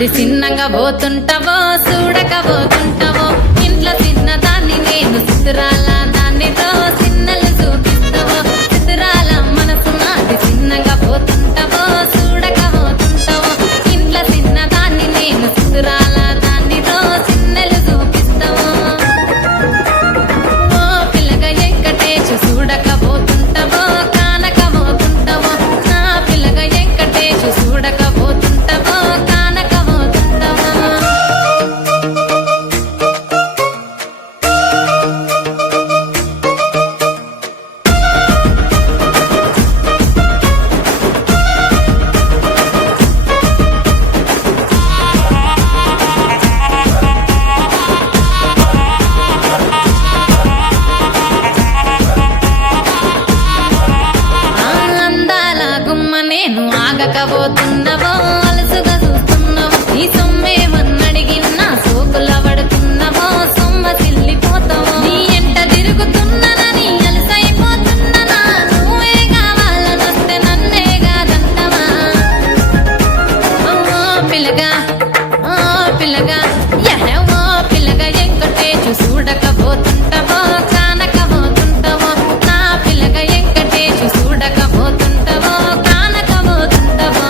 అది చిన్నగా పోతుంటావో చూడకపోతుంటావో ఇంట్లో చిన్నదాన్ని నేను సిద్ధురాల దాన్నితో చిన్నలు చూపిస్తావో సిద్ధురాల మనసు నాది చిన్నగా పోతుంటావో చూడకపోతుంటావో ఇంట్లో చిన్నదాన్ని నేను సిద్ధురాల దాన్నితో చిన్నలు చూపిస్తావో ఓ పిల్లగా వెంకటేశు చూడకపోతుంటావో కానకపోతుంటావో నా పిల్లగా వెంకటేశు చూడకపోతుంటావో కానకపోతుంటావో అందాల గుమ్మ నేను ఆగకపోతున్నావో అలసుగా చూస్తున్నావో నీ సొమ్మేమన్నడిగినా సోకుల పడుతున్నావో సొమ్మ సిల్లిపోతావో నీ ఎంట తిరుగుతున్నానని అలసైపోతున్నానా నువ్వే కావాలనొస్తే నన్నే కాదంటవా ఓ పిల్లగా ఓ పిల్లగా ఓ పిల్లగా వెంకటేశు చూడకపోతుంటావో కానకపోతుంటావో నా పిల్లగా వెంకటేశు చూడకపోతుంటావో కానకపోతుంటావో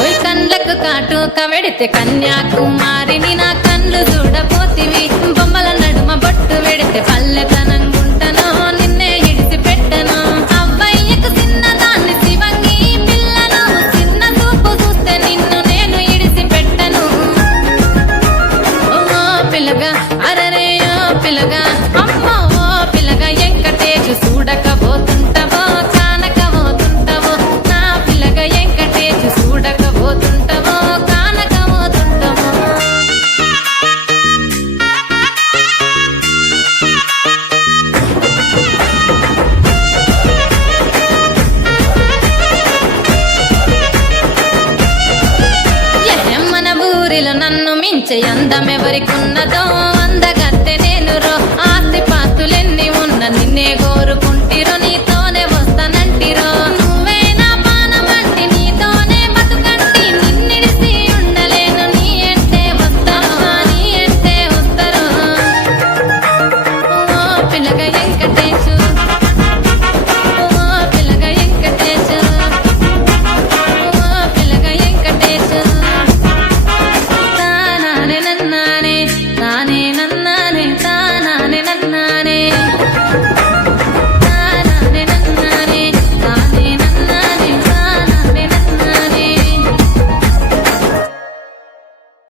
ఓయ్ కండ్లకు కాటుక వెడితే కన్యాకుమారిని నా కళ్ళు చూడపోతివి బొమ్మల నడుమ బొట్టు వెడితే పల్లెతనంగుంటను నిన్నే ఇడిసి పెట్టను అవ్వయ్యకు చిన్నదాన్ని శివంగి పిల్లను చిన్న చూపు చూస్తే నిన్ను నేను ఇడిసి పెట్టను ఓ పిల్లగా అరరే ఓ పిల్లగా అమ్మో ఓ పిల్లగా వెంకటేశు చూడకపోతుంటావో కానకపోతుంటావో నా పిల్లగా వెంకటేశు చూడకపోతుంటావో కానకపోతుంటావో మన ఊరిలో నన్ను మించే అందం ఎవరికున్నదో